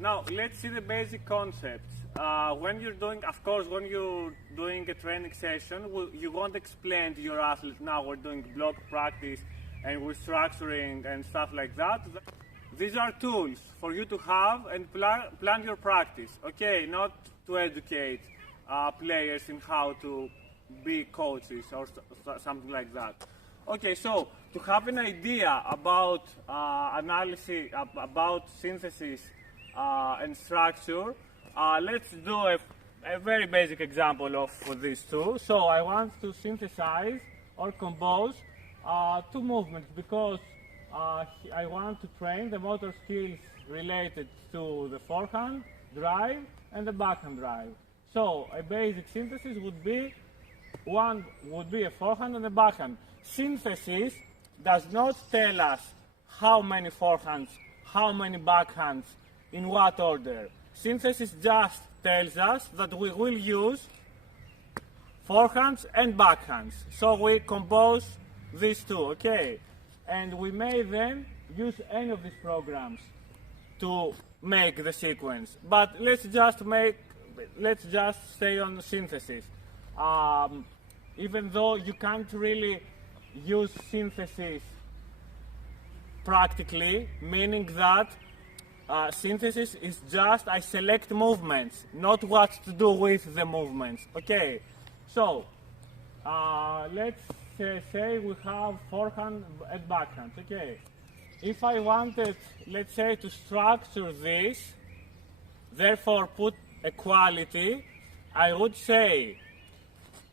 Now, let's see the basic concepts. When you're doing, of course, when you're doing a training session, you won't explain to your athlete, now we're doing block practice and we're structuring and stuff like that. These are tools for you to have and plan your practice, okay? Not to educate players in how to be coaches or something like that. Okay, so to have an idea about analysis, about synthesis and structure, let's do a very basic example of these two. So I want to synthesize or compose two movements because I want to train the motor skills related to the forehand drive and the backhand drive. So a basic synthesis would be a forehand and a backhand. Synthesis does not tell us how many forehands, how many backhands, in what order. Synthesis just tells us that we will use forehands and backhands. So we compose these two, okay? And we may then use any of these programs to make the sequence. But let's just stay on synthesis. Even though you can't really use synthesis practically, meaning that synthesis is just I select movements, not what to do with the movements. Okay, so let's say we have forehand and backhand. Okay, if I wanted, let's say, to structure this, therefore put a quality, I would say,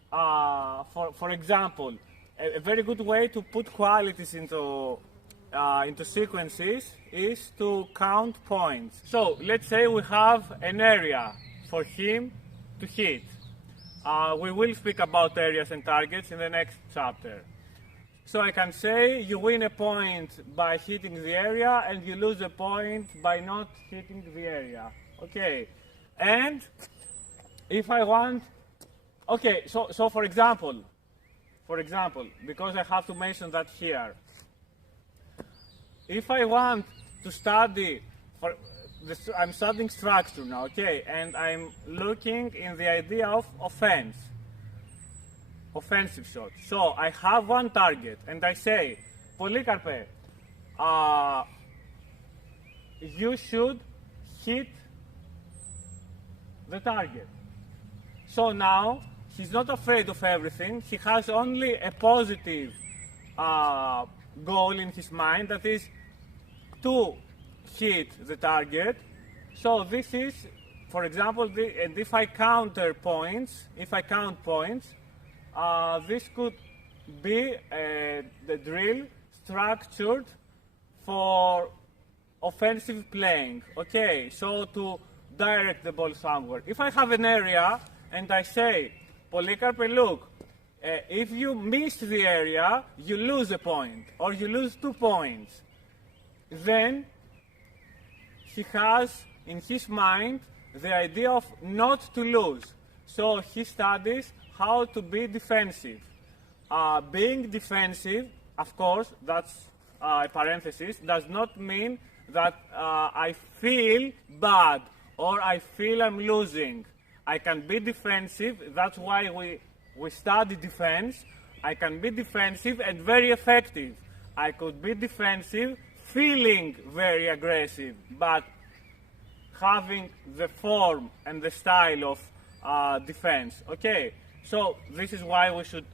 for example, a very good way to put qualities into sequences is to count points. So let's say we have an area for him to hit. We will speak about areas and targets in the next chapter. So I can say you win a point by hitting the area and you lose a point by not hitting the area. Okay, and if I want, okay, so for example, because I have to mention that here, if I want to study, I'm studying structure now, okay, and I'm looking in the idea of offensive shot. So I have one target and I say, Polycarpe, you should hit the target. So now he's not afraid of everything. He has only a positive goal in his mind, that is to hit the target. So this is, for example, and if I count points, this could be the drill structured for offensive playing. Okay, so to direct the ball somewhere. If I have an area and I say, Polycarpe, look, if you miss the area, you lose a point, or you lose 2 points. Then he has in his mind the idea of not to lose. So he studies how to be defensive. Being defensive, of course, that's a parenthesis, does not mean that I feel bad or I feel I'm losing. I can be defensive, that's why we study defense. I can be defensive and very effective. I could be defensive, feeling very aggressive, but having the form and the style of defense. Okay, so this is why we should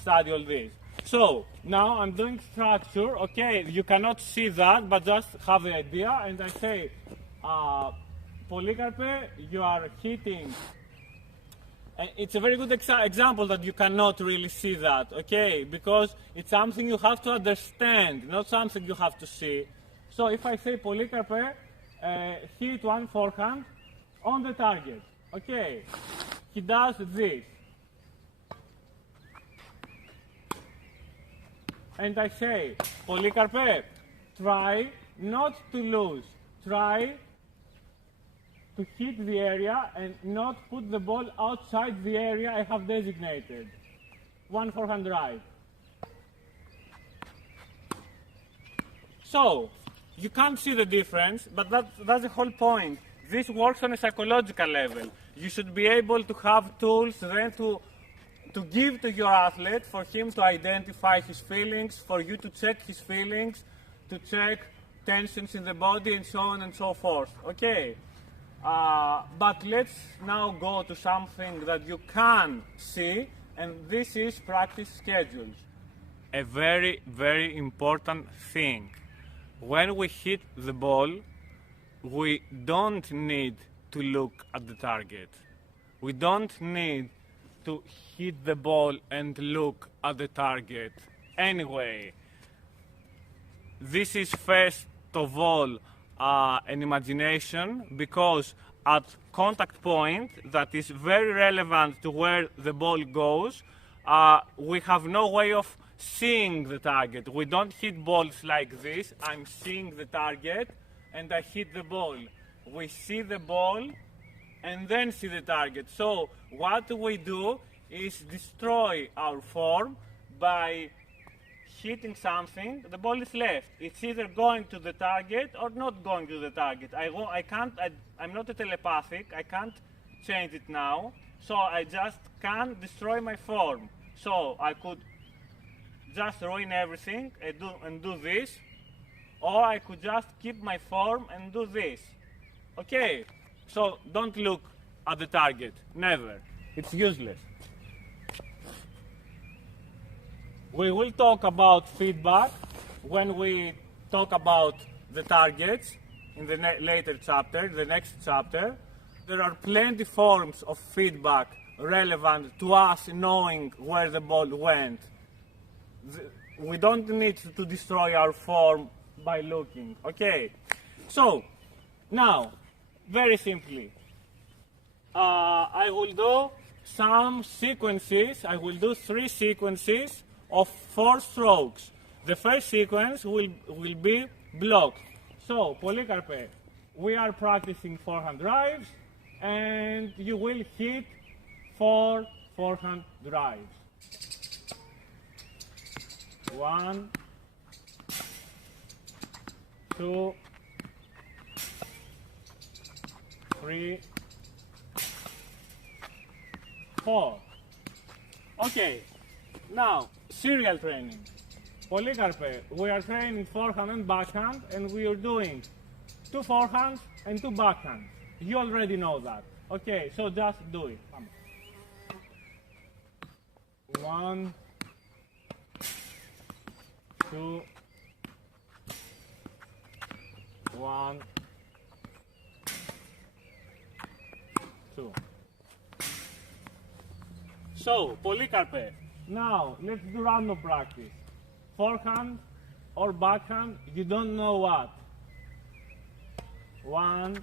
study all this. So now I'm doing structure. Okay, you cannot see that, but just have the idea. And I say, Polycarpe, you are hitting. It's a very good example that you cannot really see that, okay? Because it's something you have to understand, not something you have to see. So if I say Polycarpe, hit one forehand on the target, okay? He does this. And I say, Polycarpe, try not to lose. Try to hit the area and not put the ball outside the area I have designated. One forehand drive. So, you can't see the difference, but that's the whole point. This works on a psychological level. You should be able to have tools then to give to your athlete, for him to identify his feelings, for you to check his feelings, to check tensions in the body, and so on and so forth. Okay, but let's now go to something that you can see, and this is practice schedules. A very, very important thing. When we hit the ball, we don't need to look at the target. We don't need to hit the ball and look at the target. Anyway, this is first of all an imagination, because at contact point that is very relevant to where the ball goes, we have no way of seeing the target. We don't hit balls like this. I'm seeing the target and I hit the ball. We see the ball and then see the target. So what we do is destroy our form by hitting something. The ball is left. It's either going to the target or not going to the target. I'm not a telepathic. I can't change it now. So I just can't destroy my form. So I could just ruin everything and do this, or I could just keep my form and do this. Okay, so don't look at the target, never. It's useless. We will talk about feedback when we talk about the targets in the later chapter, the next chapter. There are plenty forms of feedback relevant to us knowing where the ball went. We don't need to destroy our form by looking. Okay, so now, very simply, I will do some sequences. I will do 3 sequences of 4 strokes. The first sequence will be blocked. So, Polycarpe, we are practicing forehand drives, and you will hit 4 forehand drives. 1, 2, 3, 4. Okay, now serial training. Polycarpe, we are training forehand and backhand, and we are doing 2 forehands and 2 backhands. You already know that. Okay, so just do it. 1, 2, 1, 2. So, Polycarpe, now let's do random practice. Forehand or backhand, you don't know what. 1,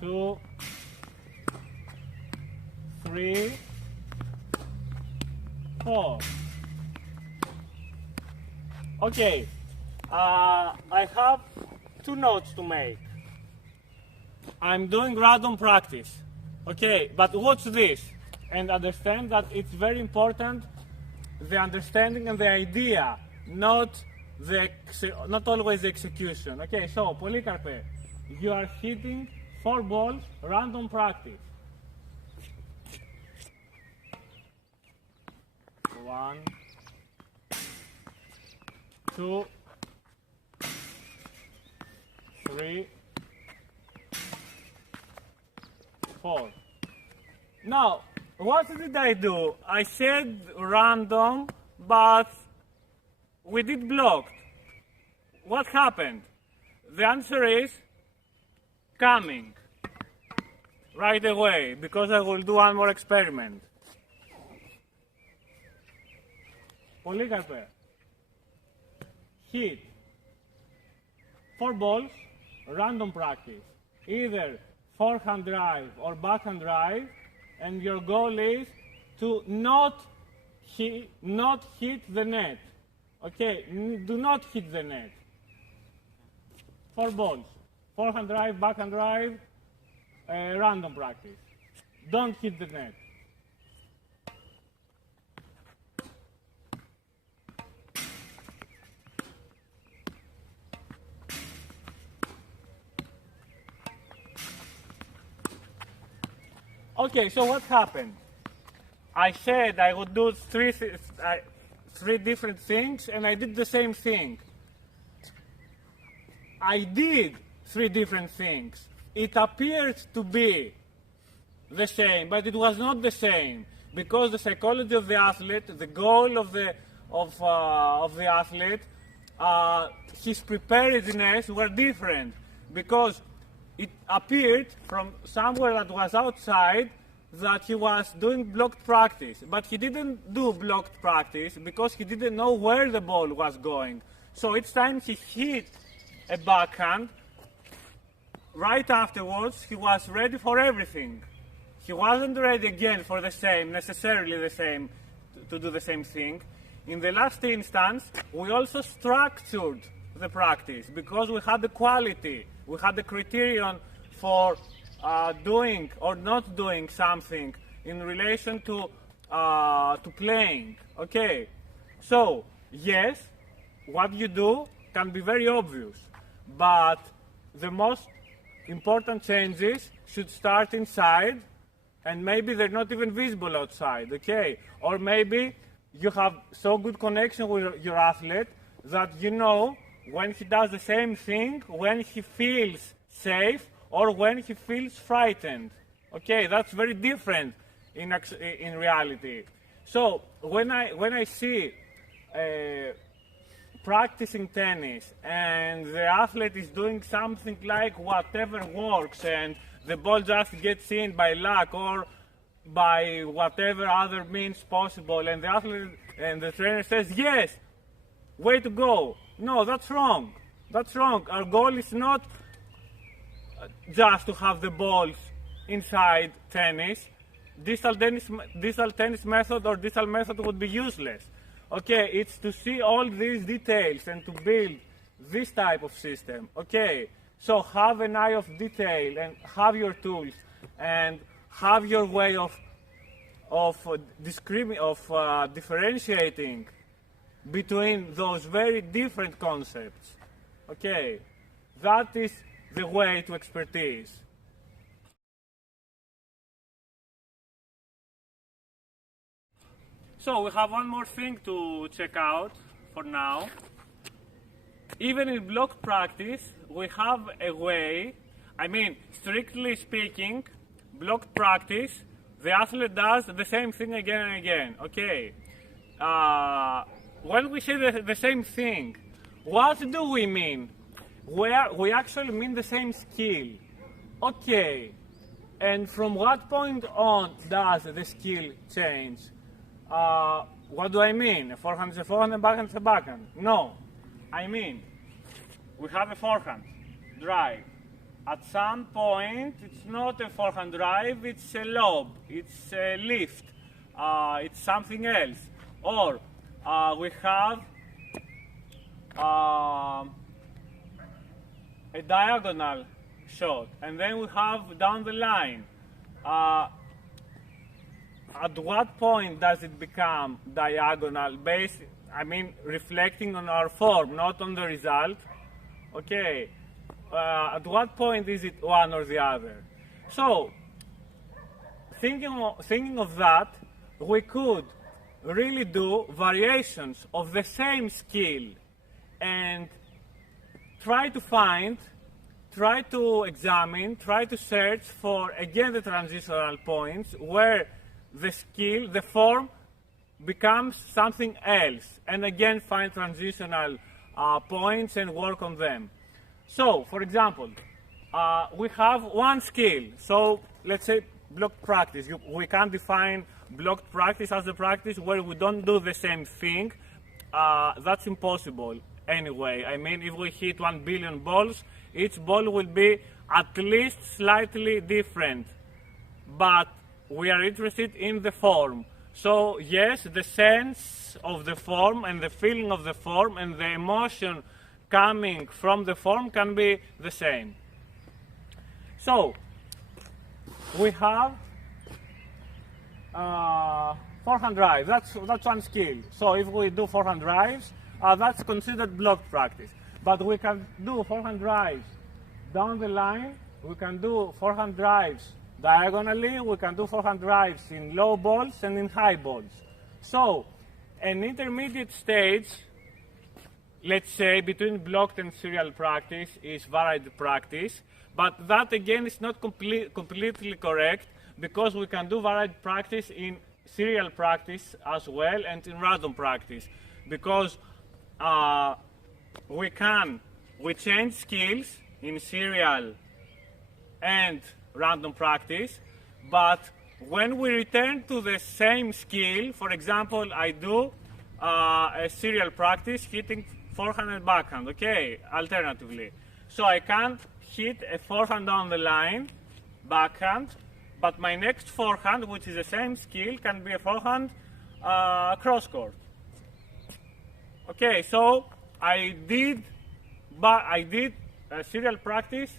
2, 3, 4. Okay, I have 2 notes to make. I'm doing random practice. Okay, but watch this and understand that it's very important, the understanding and the idea, not always the execution. Okay, so Polycarpe, you are hitting 4 balls, random practice. 1, 2, 3, 4. Now, what did I do? I said random, but we did blocked. What happened? The answer is coming right away, because I will do one more experiment. Polycarpe, hit 4 balls, random practice, either forehand drive or backhand drive, and your goal is to not hit the net. Okay, do not hit the net. 4 balls, forehand drive, backhand drive, random practice. Don't hit the net. Okay, so what happened? I said I would do three different things, and I did the same thing. I did three different things. It appeared to be the same, but it was not the same, because the psychology of the athlete, the goal of the athlete, his preparedness were different, because it appeared from somewhere that was outside that he was doing blocked practice, but he didn't do blocked practice because he didn't know where the ball was going. So each time he hit a backhand, right afterwards he was ready for everything. He wasn't ready again for necessarily the same, to do the same thing. In the last instance, we also structured the practice because we had the quality, we had the criterion for doing or not doing something in relation to playing. Okay, so yes, what you do can be very obvious, but the most important changes should start inside, and maybe they're not even visible outside. Okay, or maybe you have so good connection with your athlete that you know when he does the same thing, when he feels safe or when he feels frightened. Okay, that's very different in reality. So when I see practicing tennis and the athlete is doing something like whatever works and the ball just gets in by luck or by whatever other means possible, and the athlete and the trainer says, yes, way to go. No, that's wrong. That's wrong. Our goal is not just to have the balls inside tennis. Distal tennis method or distal method would be useless. Okay, it's to see all these details and to build this type of system. Okay, so have an eye of detail and have your tools and have your way of differentiating between those very different concepts. Okay, that is the way to expertise. So we have one more thing to check out for now. Even in block practice, we have a way, strictly speaking, block practice, the athlete does the same thing again and again. Okay. When we say the same thing, what do we mean? We actually mean the same skill. Okay. And from what point on does the skill change? What do I mean? A forehand is a forehand, a backhand is a backhand. No. I mean, we have a forehand drive. At some point, it's not a forehand drive, it's a lob, it's a lift, it's something else. Or we have a diagonal shot, and then we have down the line. At what point does it become diagonal? Reflecting on our form, not on the result. Okay. At what point is it one or the other? So, thinking of that, we could really do variations of the same skill and try to find, try to examine, try to search for, again, the transitional points where the skill, the form, becomes something else, and again find transitional points and work on them. So, for example, we have one skill. So, let's say block practice. We can define blocked practice as a practice where we don't do the same thing. That's impossible anyway. If we hit 1 billion balls, each ball will be at least slightly different. But we are interested in the form. So, yes, the sense of the form and the feeling of the form and the emotion coming from the form can be the same. So, we have forehand drive. That's one skill. So if we do forehand drives, that's considered blocked practice. But we can do forehand drives down the line. We can do forehand drives Diagonally, we can do forehand drives in low balls and in high balls. So, an intermediate stage, let's say, between blocked and serial practice is varied practice, but that again is not completely correct because we can do varied practice in serial practice as well and in random practice because we change skills in serial and random practice, but when we return to the same skill, for example, I do a serial practice hitting forehand and backhand, okay, alternatively. So I can't hit a forehand down the line, backhand, but my next forehand, which is the same skill, can be a forehand cross court. Okay, so I did serial practice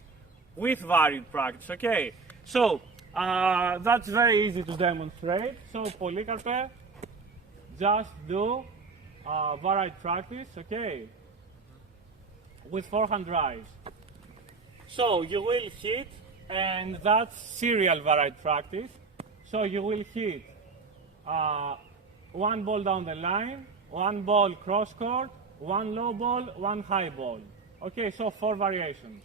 with varied practice, okay? So, that's very easy to demonstrate. So, Polycarpe, just do varied practice, okay? With forehand drives. So, you will hit, and that's serial varied practice. So, you will hit one ball down the line, one ball cross court, one low ball, one high ball. Okay, so 4 variations.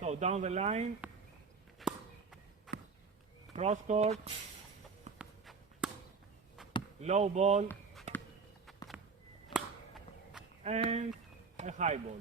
So down the line, cross court, low ball, and a high ball.